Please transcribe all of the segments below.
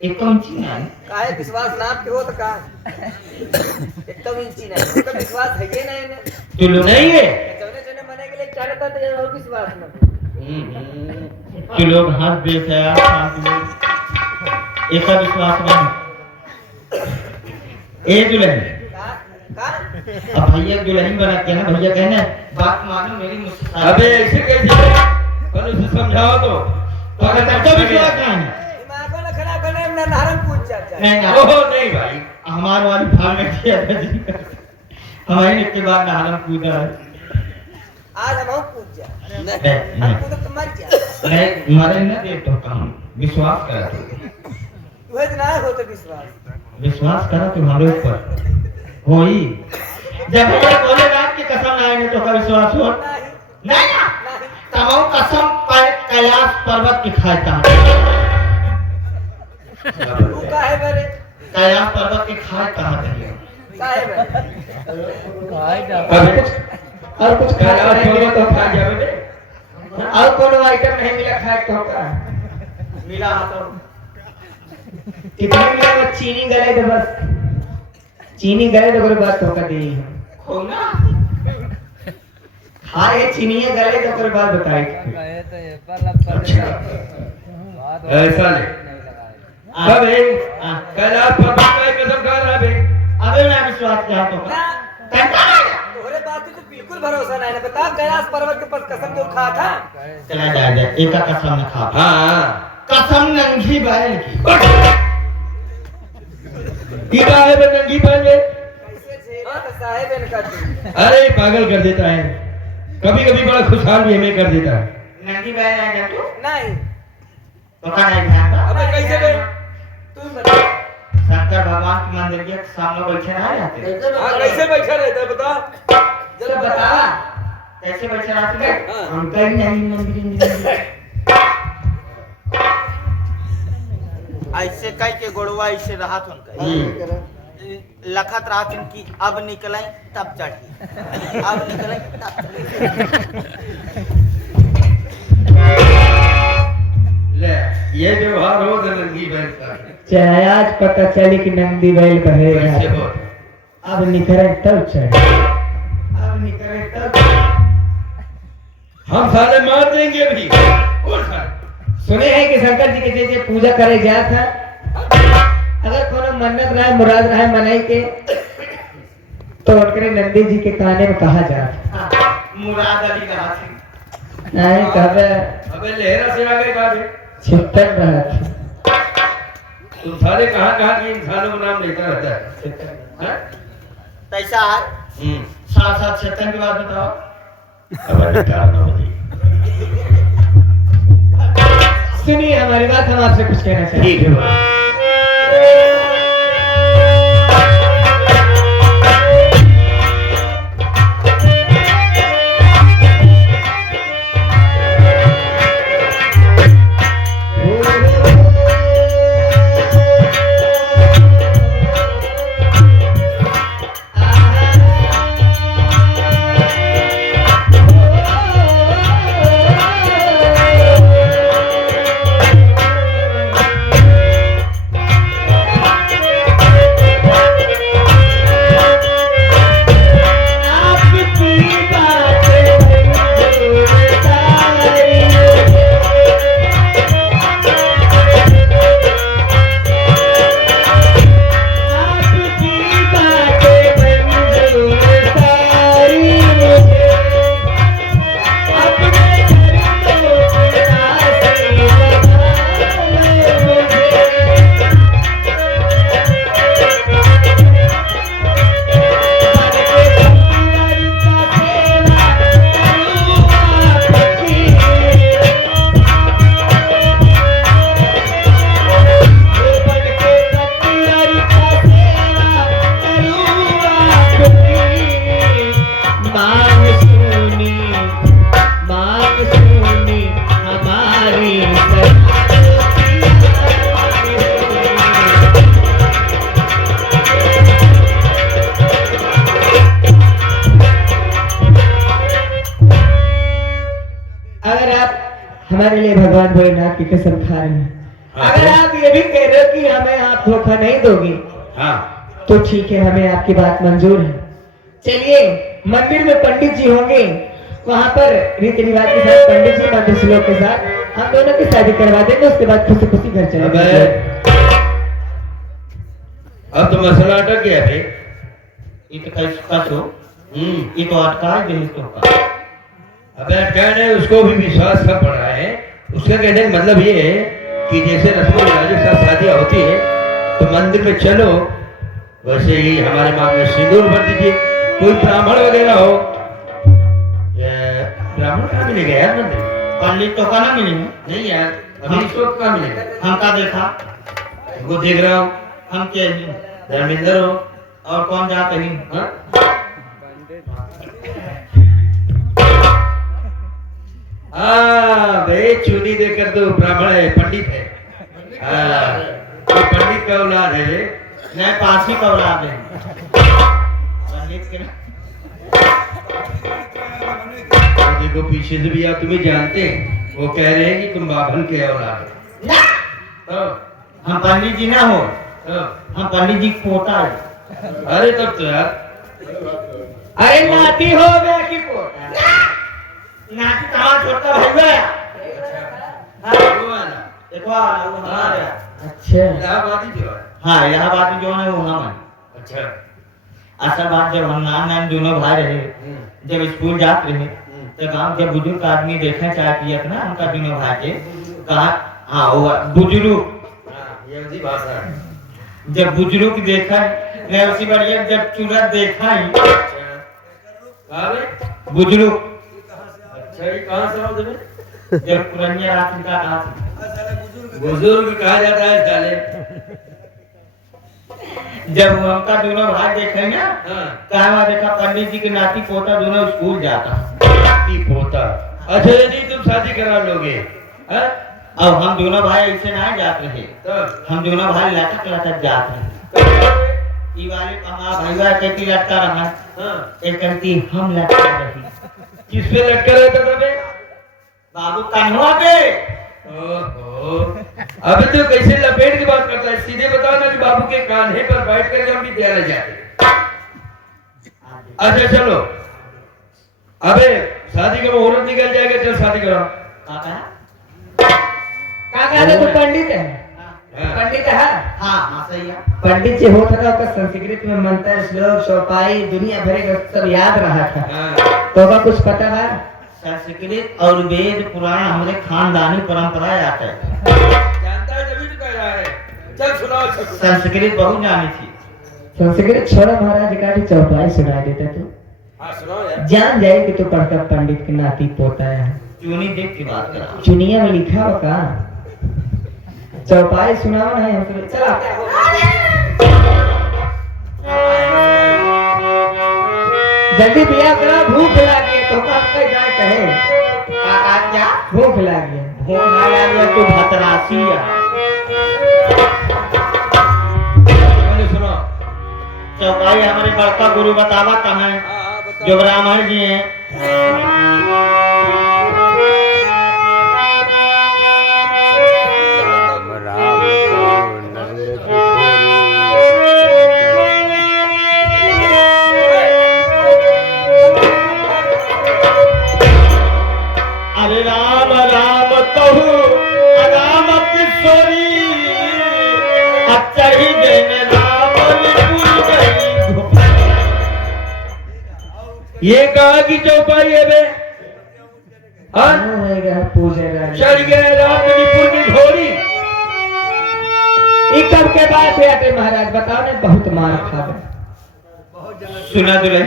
एकदम इंची नाही काय विश्वास ना के होत का एकदम इंची नाही तो विश्वास है के नाही ना तुलो नहीं है चवने चवने मने के लिए चाहता तो और विश्वास ना तू लोग हाथ देख है यार ऐसा विश्वास नहीं ए दुल्हन का अब भैया दुल्हन बनाते हैं ना भैया कहना बात मानो मेरी मुझसे अबे ऐसे कैसे कल उसे समझाओ तो तो विश्वास नहीं है दिमाग में खराब करने में नारंग पूछ जाता नहीं ना ओहो नहीं भाई हमारे वाली भाग में किया था जी हमारे के बाद नारंग कूदा है आज हम पूछ जा नहीं। हम तो मर जा नहीं मरे न दे तो काम विश्वास करा तू है ना हो तो विश्वास करा तुम्हारे ऊपर होई जब ये बोले रात की कसम लाएंगे तो का विश्वास हो नहीं नहीं ना नहीं तमाम कसम पर कैलाश पर्वत की खाता तू का है मेरे कैलाश पर्वत की खाए कहा करिए का है मेरे अबे और कुछ कल खाया आज नहीं तो खा जावे बे और कोनो आइटम नहीं मिला खाए तो का मिला तो कितने मिला वो चीनी गले तो बस चीनी गले तो कोई बात होगा दी खोना खाए चीनी गले तो कोई बात बताई ऐसा ले अबे कल आप पता है कसम खा रहा बे अबे मैं विश्वास किया तो ना तोरे बात तो बिल्कुल भरोसा नहीं है बता कैलाश पर्वत के पर कसम जो खा था चला जाए एक का कसम न खा हां कसम नंगी बैल की टीका है बे नंगी बैल में कैसे झेला तो साहेब इनका तू अरे पागल कर देता है कभी कभी बड़ा खुशहाल भी हमें कर देता है नंगी बैल है क्या तू नहीं तो का नहीं ध्यान अबे कैसे बे तू बता शंकर भगवान के मंदिर के सामने बैठे ना जाते हां कैसे बैठा रहता है बता जरा बता कैसे बैठे रहते हैं हम कहीं नहीं मंदिर ऐसे कह के गोड़वा ऐसे रहा था लखत रहा कि अब निकले तब चढ़ी अब निकले तब चढ़ी ले ये व्यवहार हो तो नंगी बैल का चाहे आज पता चले कि नंदी बैल कैसे कहेगा हो अब निकले तब चढ़े अब निकले तब हम साले मार देंगे भी और साले सुने हैं कि शंकर जी के जैसे पूजा करे जा था अगर कोनो मन्नत रहे मुराद रहे मनाई के तो उनके नंदी जी के काने में कहा जा मुराद अली कहा नहीं कहे अबे लहरा से आ गए बाबे छितर रहा था तुम सारे कहाँ के इंसानों का नाम लेता रहता है हैं? तैसा है साथ साथ छितर की बात बताओ अब क्या ना होती सुनिए हमारी बात हम आपसे कुछ कहना चाहते हैं ठीक है हमारे लिए भगवान भोलेनाथ की कसम खा रहे हैं अगर आप ये भी कह रहे हो कि हमें आप धोखा नहीं दोगे, हाँ तो ठीक है, हमें आपकी बात मंजूर है। चलिए, मंदिर में पंडित जी होंगे, वहाँ पर रीति रिवाज के साथ पंडित जी मंदिर श्लोक के साथ हम दोनों की शादी करवा देंगे। उसके बाद खुशी खुशी घर चले अबे, जाएंगे। अब तो मसला अटक गया भाई। ये तो कैसा हो, ये तो अटका है देश तो का। अबे कहने उसको भी विश्वास सब पड़ा है। उसका कहने का मतलब ये है कि जैसे रस्मों रिवाजों के साथ शादियाँ होती है तो मंदिर में चलो, वैसे ही हमारे मांग में सिंदूर भर दीजिए। कोई ब्राह्मण वगैरह हो, ब्राह्मण कहाँ मिलेगा यार मंदिर? पंडित तो का ना मिलेंगे। नहीं यार, अभी इस वक्त कहाँ मिलेगा? हम का देखा, वो देख रहा हूँ हम क्या ही धर्मेंद्र हो। और कौन जाते हैं। हाँ? भाई चुनी देकर तो ब्राह्मण है, पंडित है। हाँ, तो पंडित का औलाद है। नहीं, पांचवी का औलाद है पंडित के। तो देखो पीछे से भी आप तुम्हें जानते हैं, वो कह रहे हैं कि तुम बाभन के औलाद हो। तो हम पंडित जी ना हो, तो हम पंडित जी की पोता है। अरे तब तो यार अरे नाती हो गया कि पोता? नाती कहाँ छोटा भैया। वो वाला। देखो वो हमारा है। अच्छा, इलाहाबादी जो है। हाँ, इलाहाबादी जो है वो हम है। अच्छा। असल बात, जब हम नान दोनों भाई रहे, जब स्कूल जाते रहे तो गाँव जब बुजुर्ग आदमी देखना चाहती है ना उनका दोनों भाई के कहा, हाँ वो बुजुर्ग, ये उसी भाषा है। जब बुजुर्ग देखा नहीं उसी बढ़िया, जब चूल्हा देखा ही बुजुर्ग, अच्छा ये कहाँ से आओ तुम्हें? जब पुरनिया रात्रि का कहा, बुजुर्ग कहा जाता है साले। जब उनका दोनों भाई देखे ना, हाँ। कहा देखा पंडित जी के नाती पोता दोनों स्कूल जाता। नाती पोता। अच्छा जी तुम शादी करा लोगे? हाँ? अब हम दोनों भाई ऐसे ना जाते रहे, तो हम दोनों भाई लटक लटक जाते रहे। ई वाले कहा भैया कहती लटका रहा, हाँ। एक कहती हम लटका रही। किस पे लटका रहता था बे? बाबू कान्हुआ पे। ओहो, अबे तो कैसे लपेट के बात करता है? सीधे बताओ ना कि बाबू के कान्हे पर बैठ कर हम विद्यालय जाते। अच्छा चलो, अबे शादी का मुहूर्त निकल जाएगा, चल शादी करो। काका तो पंडित है, हाँ। पंडित है। हाँ सही है। पंडित जी होता था, उसका संस्कृत में मंत्र श्लोक चौपाई दुनिया भर का सब याद रहा था। हाँ। तो का कुछ पता है? संस्कृत और वेद पुराण हमारे खानदानी परंपरा आता है। जानता है तभी तो कह रहा है। चल सुनाओ। संस्कृत बहुत जानी थी। संस्कृत छोड़ा महाराज का भी चौपाई सुना देता तू। हाँ सुनाओ यार। जान जाए कि तू पढ़ता पंडित के नाती पोता है। चुनी देख की बात करा। चुनिया में लिखा हो का चौपाई सुनाओ नहीं हमको। चला जल्दी बिया करा, भूख लगी है। तो कहीं जाए कहे काका क्या भूख लगी है। भूख ना लगी तो भतरासी है। पहले सुनो। चौपाई हमारे बड़का गुरु बतावा कहाँ है, हाँ बताओ। जो ब्राह्मण जी हैं। अरे राम राम कहू राम किशोरी, अब चढ़ी देने राम ये कहा कि चौपाई है बे? हाँ? पूजेगा चढ़ गए रामपुर की घोड़ी। ये कब के बात है आटे महाराज? बताओ ना, बहुत मार खा गए। सुना दुल्हे,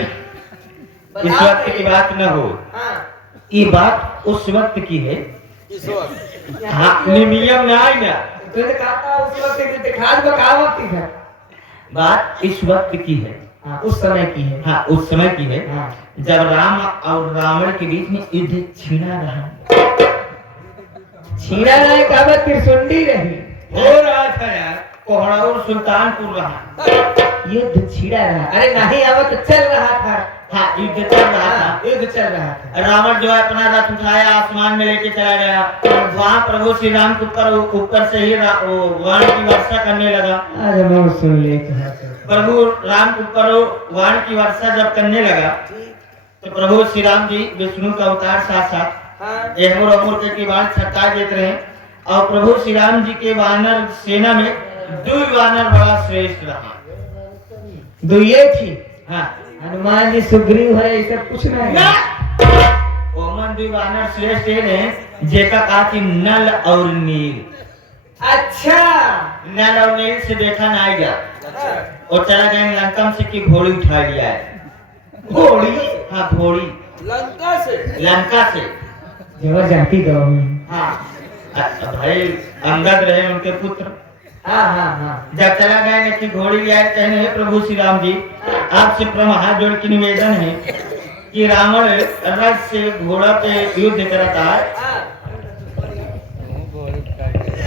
इस वक्त की बात न हो, ये बात उस वक्त की है। इस वक्त हाँ, नियम में आई ना, तुझे कहा था उस वक्त की दिखात बका वक्त है। बात इस वक्त की है। हाँ, उस समय की है। हाँ, उस समय की है हाँ। जब राम और रावण के बीच में युद्ध छिड़ा रहा। छीना रहे कहावत त्रिशुंडी रही। हो रहा था यार। कोहड़ाउर सुल्तानपुर रहा। युद्ध छिड़ा रहा, अरे नहीं आवत चल रहा था। हाँ, युद्ध चल रहा था। हाँ, युद्ध चल रहा था। रावण जो है अपना रथ उठाया, आसमान में लेके चला गया। वहाँ प्रभु श्री राम के ऊपर से ही वो वाण की वर्षा करने लगा। अरे मैं सुन ले कहा प्रभु राम के ऊपर वाण की वर्षा जब करने लगा तो प्रभु श्री राम जी विष्णु का अवतार साथ एहमुर अमूर के बाण छटका देते रहे। और प्रभु श्री राम जी के वानर सेना में 2 वानर बड़ा श्रेष्ठ रहा। दुए थी। हाँ, हनुमान जी सुग्रीव है, ये सब कुछ नहीं है। ओमन 2 वानर श्रेष्ठ ये रहे जेका कहा कि नल और नील। अच्छा, नल और नील से देखा ना गया और चला गया लंका से की घोड़ी उठा लिया है। घोड़ी? हाँ, घोड़ी लंका से जबरदस्ती गाँव में। हाँ, भाई अंगद रहे उनके पुत्र। हाँ हाँ हाँ। जब चला गया कि घोड़ी ले आए, कहने हे प्रभु श्री राम जी आपसे हाथ जोड़ के निवेदन है कि रावण रथ से घोड़ा पे युद्ध करता है,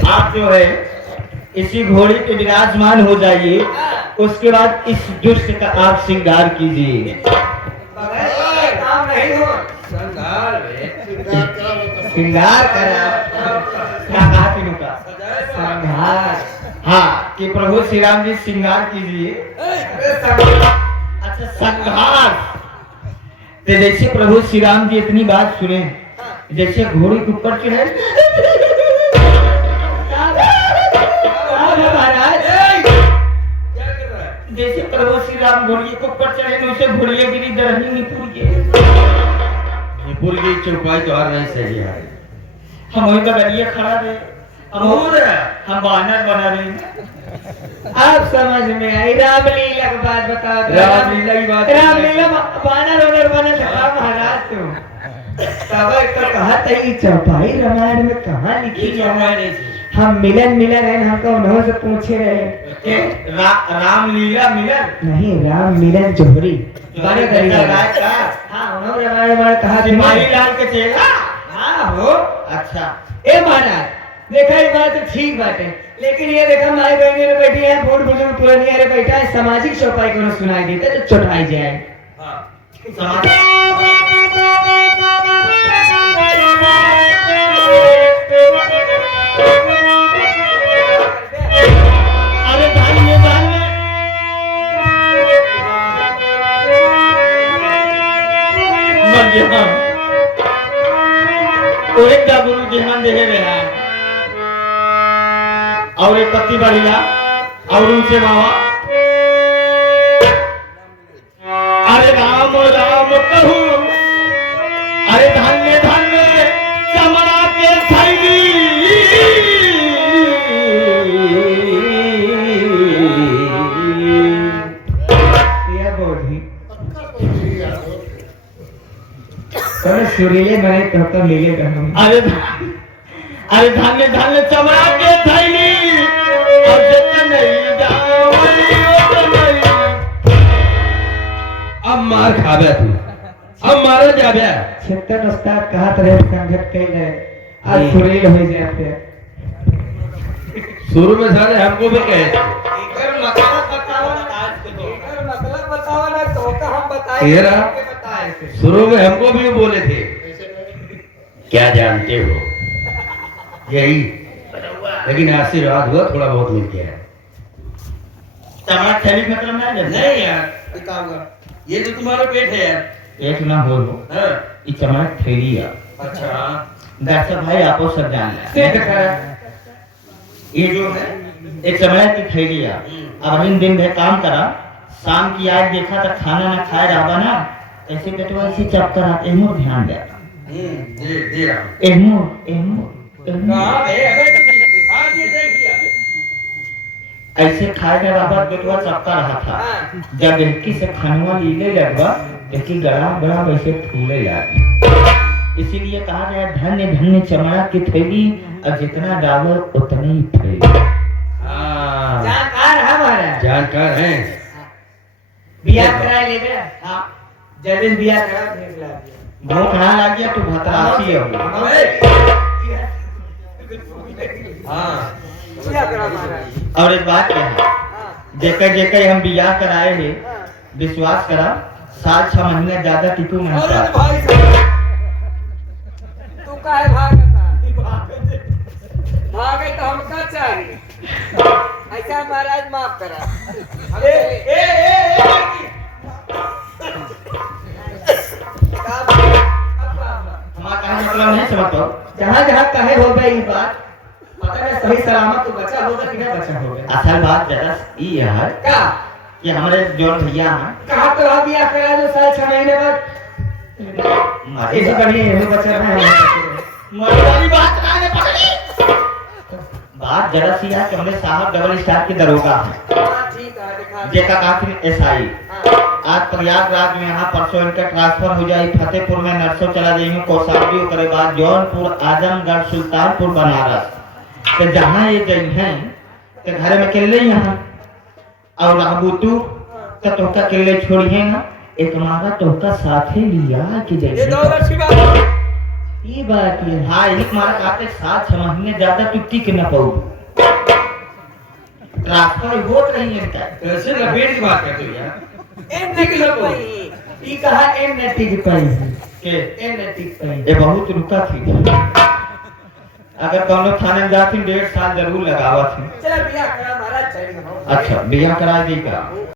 आप जो है इसी घोड़ी पे विराजमान हो जाइए, उसके बाद इस दुष्ट का आप श्रृंगार कीजिए। काम नहीं हो, श्रृंगार करा। क्या कहा तीनों का? श्रृंगार। हाँ, कि प्रभु श्री राम जी श्रृंगार कीजिए। अच्छा, श्रृंगार। तो जैसे प्रभु श्री राम जी इतनी बात सुने, जैसे घोड़ी के ऊपर चढ़े, जैसे प्रभु श्री राम घोड़ी के ऊपर चढ़े तो उसे घोड़िया गिरी दरहनी निपुर की चौपाई तो हर नहीं सही है। हम वही बगलिए खड़ा रहे, हम बानर बना रहे। आप समझ में आई रामलीला की बात बताओ। रामलीला की बात। रामलीला बानर ओनर बना था महाराज तुम। तब तो कहा था ये चौपाई रामायण में कहाँ लिखी है? हम मिलन है, हमको उन्होंने से पूछे रहे। रामलीला मिलन नहीं, राम मिलन जोहरी। बड़े राय का। हाँ, उन्होंने रामायण में कहा मारी लाल के चेला। हाँ हो। अच्छा, ए महाराज देखा ये बात तो ठीक बात है, लेकिन ये देखा माई बहनी में बैठी है, बूढ़ बुजुर्ग पुरानी अरे बैठा है, सामाजिक चौपाई को सुनाई देता तो चौटाई जाए। अरे धान्य एक गुरु जी हम देखे रहे हैं और एक पत्ती बढ़िया और उनसे मावा। अरे राम राम कहू, अरे धन्य धन्य चमड़ा के थैली। सुरीले बने तो मिले हम। अरे धन्य धन्य चमड़ा के थैली और जतन नहीं जावई अब मार खाबे तू, अब मारा जाबे। छितन उस्ताद कहा तरह संगत कैले आज सुरील हो जाते। शुरू में सारे हमको भी कहे थे तेरा, शुरू में हमको भी बोले थे क्या जानते हो यही, लेकिन आशीर्वाद हुआ थोड़ा बहुत मिल गया है। चमड़ा थैली मतलब नहीं यार, ये तो तुम्हारा पेट है यार। पेट ना हो हाँ। ये चमड़ा थैली है। अच्छा दर्शक भाई आपको सब जान ये जो है एक चमड़ा की थैली है। अब इन दिन भर काम करा, शाम की आज देखा तो खाना ना खाए रहा ना, ऐसे कटवा से चप कर आते हैं, ध्यान दे दे रहा हूँ। ऐसे खाए में बाबा बेटवा चपका रहा था। जब इनकी से खानवा लीले लगवा, इनकी गड़ा बड़ा वैसे फूले जाती। इसीलिए कहा गया धन्य धन्य चमड़ा की थैली, और जितना डालो उतनी ही थैली। जानकार है हमारा, जानकार है। बियाह करा ले गया। हाँ, जल्दी बियाह करा भेज ला। बहुत खड़ा लग गया तो भतरासी है। हाँ क्या करा महाराज? और एक बात क्या है, हाँ, जेकर जेकर हम बियाह कराए हैं, हाँ। विश्वास करा 7-6 महीने ज्यादा टिकू मैं अरे साथ। भाई साहब, तू काहे भागता? भागे तो हमका चाहिए। ऐसा महाराज माफ करा। हम हमारा कहने का मतलब नहीं समझते। जहाँ जहाँ कहे हो गई बात, पता है सही सलामत तो बचा होगा कि नहीं बचा होगा। असल बात जरा ये है क्या कि हमारे जो भैया हैं कहा तो आप बिया करा दो 6 महीने बाद ऐसी बढ़िया है बचा रहे हैं। मरवारी बात ना पकड़ी। बात जरा सी है कि हमारे साहब डबल स्टार के दरोगा हैं, हाँ, ठीक है, दिखा दे। जेका काफी SI। हाँ, आज प्रयागराज में यहाँ परसों इनका ट्रांसफर हो जाए, फतेहपुर में नरसों चला जाइए, कौशाम्बी करे बाद जौनपुर, आजमगढ़, सुल्तानपुर, बनारस। तो जहाँ ये जइन हैं तो घर में अकेले यहाँ और रहबू तू तो तोहका अकेले छोड़िए ना, एक हमारा तोहका साथे लिया कि ये जइए। दो अच्छी बात है। ये बात ये हाँ एक मारा काटे 7-6 महीने ज्यादा तू टिक न पाऊ। ट्रांसफर होत रही है इनका। कैसे लपेट की बात करते हो यार? एम निकल पई। ये कहा एम नटी की पाई के एम नटी की पाई। ये बहुत रुका थी, अगर कौनो थाने में जाती 1.5 साल जरूर लगावा थी। चल बिया करा महाराज, चल। अच्छा बिया करा दी का।